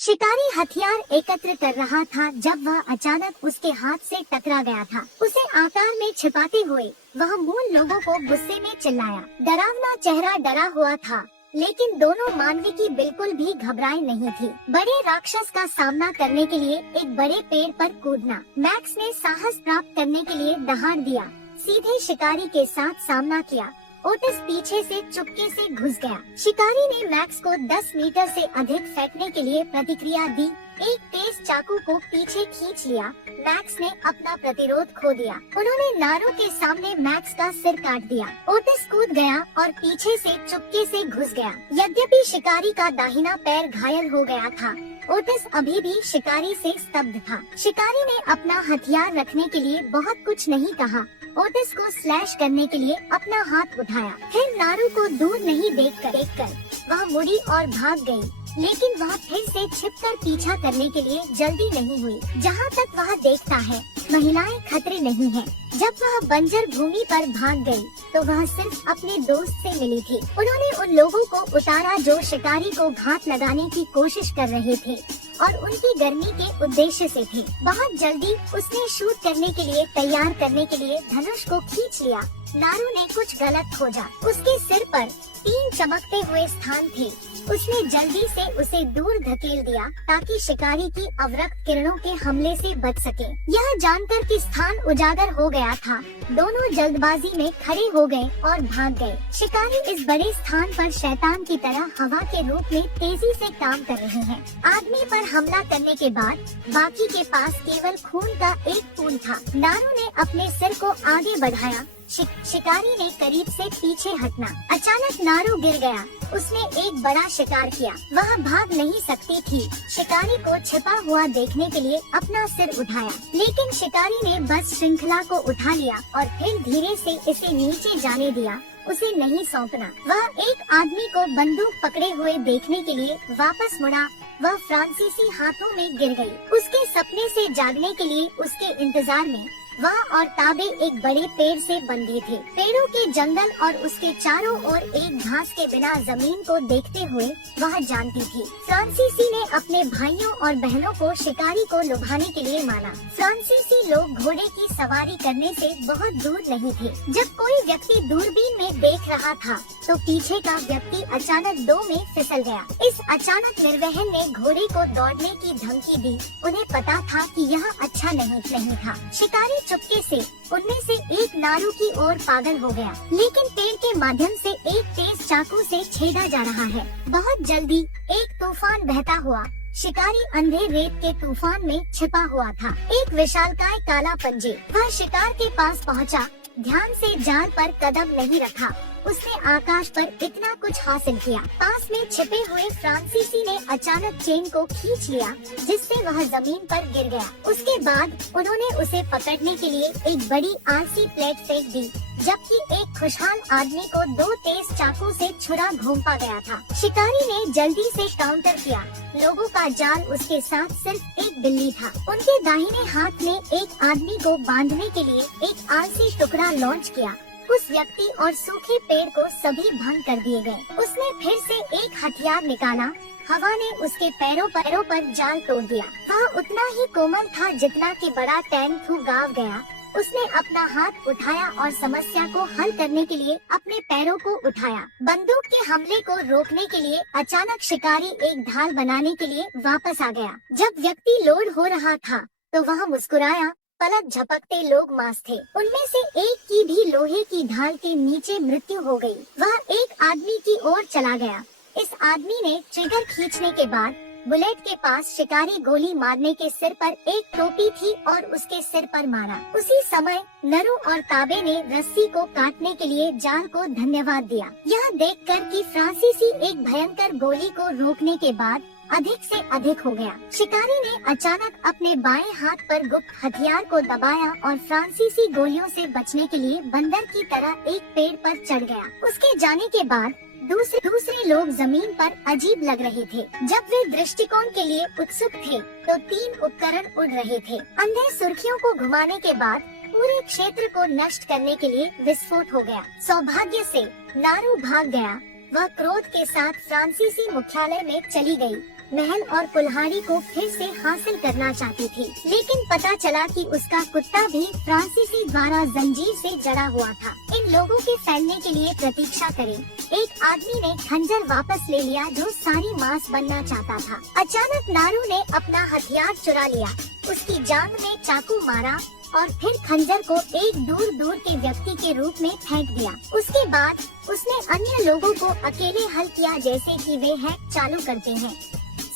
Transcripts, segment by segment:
शिकारी हथियार एकत्र कर रहा था जब वह अचानक उसके हाथ से टकरा गया था। उसे आकार में छिपाते हुए वह मूल लोगों को गुस्से में चिल्लाया। डरावना चेहरा डरा हुआ था, लेकिन दोनों मानविकी बिल्कुल भी घबराए नहीं थी। बड़े राक्षस का सामना करने के लिए एक बड़े पेड़ पर कूदना। मैक्स ने साहस प्राप्त करने के लिए दहाड़ दिया, सीधे शिकारी के साथ सामना किया। ओटिस पीछे से चुपके से घुस गया। शिकारी ने मैक्स को 10 मीटर से अधिक फेंकने के लिए प्रतिक्रिया दी। एक तेज चाकू को पीछे खींच लिया। मैक्स ने अपना प्रतिरोध खो दिया। उन्होंने नारू के सामने मैक्स का सिर काट दिया। ओटिस कूद गया और पीछे से चुपके से घुस गया। यद्यपि शिकारी का दाहिना पैर घायल हो गया था, ओटिस अभी भी शिकारी से स्तब्ध था। शिकारी ने अपना हथियार रखने के लिए बहुत कुछ नहीं कहा। ओटिस को स्लैश करने के लिए अपना हाथ उठाया। फिर नारू को दूर नहीं देखकर वह मुड़ी और भाग गई, लेकिन वह फिर से छिपकर पीछा करने के लिए जल्दी नहीं हुई। जहाँ तक वह देखता है, महिलाएं खतरे नहीं हैं। जब वह बंजर भूमि पर भाग गई, तो वह सिर्फ अपने दोस्त से मिली थी। उन्होंने उन लोगों को उतारा जो शिकारी को घात लगाने की कोशिश कर रहे थे और उनकी गर्मी के उद्देश्य से थे। बहुत जल्दी उसने शूट करने के लिए तैयार करने के लिए धनुष को खींच लिया। नारू ने कुछ गलत खोजा। उसके सिर पर 3 चमकते हुए स्थान थे। उसने जल्दी से उसे दूर धकेल दिया ताकि शिकारी की अवरक्त किरणों के हमले से बच सके। यह जानकर कि स्थान उजागर हो गया था, दोनों जल्दबाजी में खड़े हो गए और भाग गए। शिकारी इस बड़े स्थान पर शैतान की तरह हवा के रूप में तेजी से काम कर रहे हैं। आदमी पर हमला करने के बाद बाकी के पास केवल खून का एक बूंद था। नारू ने अपने सिर को आगे बढ़ाया। शिकारी ने करीब से पीछे हटना। अचानक नारू गिर गया। उसने एक बड़ा शिकार किया। वह भाग नहीं सकती थी। शिकारी को छिपा हुआ देखने के लिए अपना सिर उठाया, लेकिन शिकारी ने बस श्रृंखला को उठा लिया और फिर धीरे से इसे नीचे जाने दिया। उसे नहीं सौंपना। वह एक आदमी को बंदूक पकड़े हुए देखने के लिए वापस मुड़ा। वह फ्रांसीसी हाथों में गिर गई। उसके सपने से जागने के लिए उसके इंतजार में वह और ताबे एक बड़े पेड़ से बंधे थे। पेड़ों के जंगल और उसके चारों ओर एक घास के बिना जमीन को देखते हुए वह जानती थी, फ्रांसीसी ने अपने भाइयों और बहनों को शिकारी को लुभाने के लिए माना। फ्रांसीसी लोग घोड़े की सवारी करने से बहुत दूर नहीं थे। जब कोई व्यक्ति दूरबीन में देख रहा था, तो पीछे का व्यक्ति अचानक 2 में फिसल गया। इस अचानक निर्वहन ने घोड़े को दौड़ने की धमकी दी। उन्हें पता था कि यह अच्छा नहीं था। शिकारी चुपके से उनमें से एक नारू की ओर पागल हो गया, लेकिन पेड़ के माध्यम से एक तेज चाकू से छेदा जा रहा है। बहुत जल्दी एक तूफान बहता हुआ शिकारी अंधे रेत के तूफान में छिपा हुआ था। एक विशालकाय काला पंजे। वह शिकार के पास पहुंचा। ध्यान से जाल पर कदम नहीं रखा। उसने आकाश पर इतना कुछ हासिल किया। पास में छिपे हुए फ्रांसीसी ने अचानक चेन को खींच लिया, जिससे वह जमीन पर गिर गया। उसके बाद उन्होंने उसे पकड़ने के लिए एक बड़ी आरसी प्लेट फेंक दी, जबकि एक खुशहाल आदमी को 2 तेज चाकू से छुरा घोंपा गया था। शिकारी ने जल्दी से काउंटर किया। लोगों का जाल उसके साथ सिर्फ एक बिल्ली था। उनके दाहिने हाथ में एक आदमी को बांधने के लिए एक आरसी टुकड़ा लॉन्च किया। उस व्यक्ति और सूखे पेड़ को सभी भंग कर दिए गए। उसने फिर से एक हथियार निकाला। हवा ने उसके पैरों पर जाल तोड़ दिया। वह उतना ही कोमल था जितना कि बड़ा टैंथू गाँव गया। उसने अपना हाथ उठाया और समस्या को हल करने के लिए अपने पैरों को उठाया। बंदूक के हमले को रोकने के लिए अचानक शिकारी एक ढाल बनाने के लिए वापस आ गया। जब व्यक्ति लोड हो रहा था, तो वह मुस्कुराया। पलक झपकते लोग मांस थे। उनमें से एक की भी लोहे की ढाल के नीचे मृत्यु हो गई। वह एक आदमी की ओर चला गया। इस आदमी ने ट्रिगर खींचने के बाद बुलेट के पास शिकारी गोली मारने के सिर पर एक टोपी थी और उसके सिर पर मारा। उसी समय नरू और ताबे ने रस्सी को काटने के लिए जाल को धन्यवाद दिया। यह देखकर कि फ्रांसीसी एक भयंकर गोली को रोकने के बाद अधिक से अधिक हो गया। शिकारी ने अचानक अपने बाएं हाथ पर गुप्त हथियार को दबाया और फ्रांसीसी गोलियों से बचने के लिए बंदर की तरह एक पेड़ पर चढ़ गया। उसके जाने के बाद दूसरे लोग जमीन पर अजीब लग रहे थे। जब वे दृष्टिकोण के लिए उत्सुक थे, तो 3 उपकरण उड़ रहे थे। अंधे सुर्खियों को घुमाने के बाद पूरे क्षेत्र को नष्ट करने के लिए विस्फोट हो गया। सौभाग्य से नारू भाग गया। वह क्रोध के साथ फ्रांसीसी मुख्यालय में चली गई। महल और कुल्हाड़ी को फिर से हासिल करना चाहती थी, लेकिन पता चला कि उसका कुत्ता भी फ्रांसीसी द्वारा जंजीर से जड़ा हुआ था। इन लोगों के फैलने के लिए प्रतीक्षा करें। एक आदमी ने खंजर वापस ले लिया जो सारी मांस बनना चाहता था। अचानक नारू ने अपना हथियार चुरा लिया, उसकी जांघ में चाकू मारा और फिर खंजर को एक दूर दूर के व्यक्ति के रूप में फेंक दिया। उसके बाद उसने अन्य लोगों को अकेले हल किया जैसे कि वे हैक चालू करते हैं।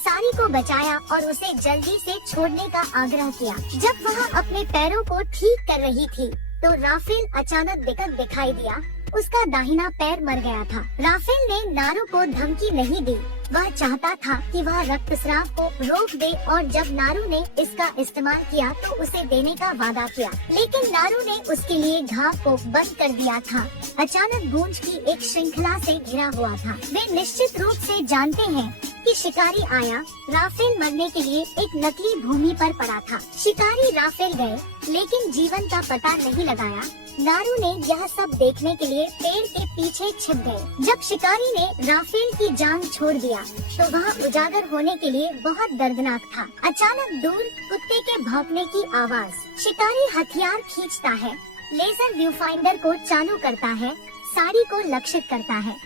सारी को बचाया और उसे जल्दी से छोड़ने का आग्रह किया। जब वह अपने पैरों को ठीक कर रही थी तो राफेल अचानक दिखाई दिया। उसका दाहिना पैर मर गया था। राफेल ने नारू को धमकी नहीं दी। वह चाहता था कि वह रक्तस्राव को रोक दे और जब नारू ने इसका इस्तेमाल किया तो उसे देने का वादा किया, लेकिन नारू ने उसके लिए घाव को बंद कर दिया था। अचानक गूंज की एक श्रृंखला से घिरा हुआ था। वे निश्चित रूप से जानते हैं कि शिकारी आया। राफेल मरने के लिए एक नकली भूमि पर पड़ा था। शिकारी राफेल गए, लेकिन जीवन का पता नहीं लगाया। नारू ने यह सब देखने के लिए पेड़ के पीछे छिप गए। जब शिकारी ने राफेल की जान छोड़ दिया तो वह उजागर होने के लिए बहुत दर्दनाक था। अचानक दूर कुत्ते के भौंकने की आवाज। शिकारी हथियार खींचता है, लेजर व्यू फाइंडर को चालू करता है, सारी को लक्षित करता है।